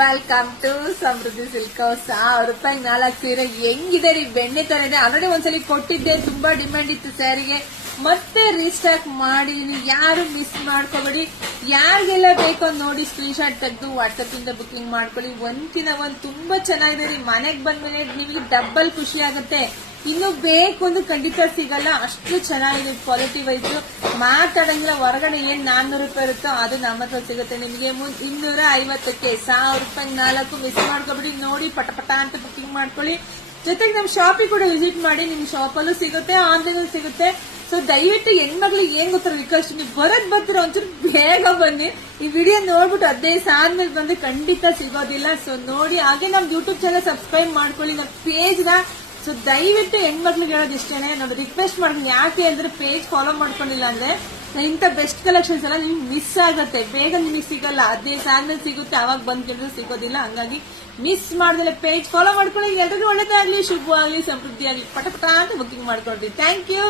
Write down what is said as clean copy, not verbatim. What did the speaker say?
Welcome to Samruddhi silk house. ₹1,000 4 ಸೀರೆ ಹೆಂಗಿದೆ ರೀ, ಬೆಣ್ಣೆ ತರ ಇದೆ. ಆಲ್ರೆಡಿ ಒಂದ್ಸಲಿ ಕೊಟ್ಟಿದ್ದೆ, ತುಂಬಾ ಡಿಮ್ಯಾಂಡ್ ಇತ್ತು ಸ್ಯಾರಿಗೆ. ಮತ್ತೆ ರೀಸ್ಟಾಕ್ ಮಾಡಿದೀನಿ. ಯಾರು ಮಿಸ್ ಮಾಡ್ಕೋಬೇಡಿ. ಯಾರಿಗೆಲ್ಲ ಬೇಕೋ ನೋಡಿ ಸ್ಕ್ರೀನ್ ಶಾಟ್ ತೆಗೆದು ವಾಟ್ಸ್ಆಪ್ ಇಂದ ಬುಕಿಂಗ್ ಮಾಡ್ಕೊಳ್ಳಿ. ಒಂದ್ಕಿನ ಒಂದ್ ತುಂಬಾ ಚೆನ್ನಾಗಿದೆ ರೀ. ಮನೆಗ್ ಬಂದ್ಮೇಲೆ ನಿಮಗೆ ಡಬಲ್ ಖುಷಿ ಆಗುತ್ತೆ. ಇನ್ನು ಬೇಕು ಅಂದ್ರೆ ಖಂಡಿತ ಸಿಗಲ್ಲ, ಅಷ್ಟು ಚೆನ್ನಾಗಿದೆ ಕ್ವಾಲಿಟಿ ವೈಸ್. ಮಾತಾಡಂಗಿಲ್ಲ. ಹೊರಗಡೆ ಏನ್ ₹400 ಇರುತ್ತೋ ಅದು ನಮ್ಮ ಹತ್ರ ಸಿಗುತ್ತೆ ನಿಮಗೆ. 250ಕ್ಕೆ ₹1,000 4 ಮಿಸ್ ಮಾಡ್ಕೊಬಿಡಿ. ನೋಡಿ ಪಟ ಪಟ ಅಂತ ಬುಕಿಂಗ್ ಮಾಡ್ಕೊಳ್ಳಿ. ಜೊತೆಗೆ ನಮ್ ಶಾಪಿಗೆ ಕೂಡ ವಿಸಿಟ್ ಮಾಡಿ. ನಿಮ್ ಶಾಪಲ್ಲೂ ಸಿಗುತ್ತೆ, ಆನ್ಲೈನ್ ಸಿಗುತ್ತೆ. ಸೊ ದಯವಿಟ್ಟು ಹೆಣ್ಮಕ್ಳಿಗೆ ಏನ್ ಗೊತ್ತರ ರಿಕ್ವೆಸ್ಟ್, ನೀವು ಬರ್ತೀರ ಒಂಚೂರು ಬೇಗ ಬನ್ನಿ. ಈ ವಿಡಿಯೋ ನೋಡ್ಬಿಟ್ಟು 15 ದಿವಸ ಆದ್ಮೇಲೆ ಬಂದ್ರೆ ಖಂಡಿತ ಸಿಗೋದಿಲ್ಲ. ಸೊ ನೋಡಿ, ಹಾಗೆ ನಮ್ ಯೂಟ್ಯೂಬ್ ಚಾನಲ್ ಸಬ್ಸ್ಕ್ರೈಬ್ ಮಾಡ್ಕೊಳ್ಳಿ, ನಮ್ ಪೇಜ್ ನ. ಸೊ ದಯವಿಟ್ಟು ಹೆಣ್ಮಕ್ಳಿಗೆ ಹೇಳೋದು ಇಷ್ಟೇನೆ, ನಾವು ರಿಕ್ವೆಸ್ಟ್ ಮಾಡ್ತೀನಿ. ಯಾಕೆ ಅಂದ್ರೆ ಪೇಜ್ ಫಾಲೋ ಮಾಡ್ಕೊಂಡಿಲ್ಲ ಅಂದ್ರೆ ಇಂಥ ಬೆಸ್ಟ್ ಕಲೆಕ್ಷನ್ಸ್ ಎಲ್ಲ ನಿಮ್ಗೆ ಮಿಸ್ ಆಗುತ್ತೆ. ಬೇಗ ನಿಮಗೆ ಸಿಗಲ್ಲ, 15 ದಿವಸ ಆದ್ಮೇಲೆ ಸಿಗುತ್ತೆ. ಅವಾಗ ಬಂದ್ ಕೇಳಿದ್ರೆ ಸಿಗೋದಿಲ್ಲ. ಹಂಗಾಗಿ ಮಿಸ್ ಮಾಡ್ದಲೆ ಪೇಜ್ ಫಾಲೋ ಮಾಡ್ಕೊಳ್ಳಿ. ಎಲ್ರಿಗೂ ಒಳ್ಳೇದಾಗ್ಲಿ, ಶುಭವಾಗ್ಲಿ, ಸಮೃದ್ಧಿ ಆಗ್ಲಿ. ಪಟ ಪಟ ಅಂತ ಬುಕಿಂಗ್ ಮಾಡ್ಕೊಳ್ತೀವಿ. Thank you.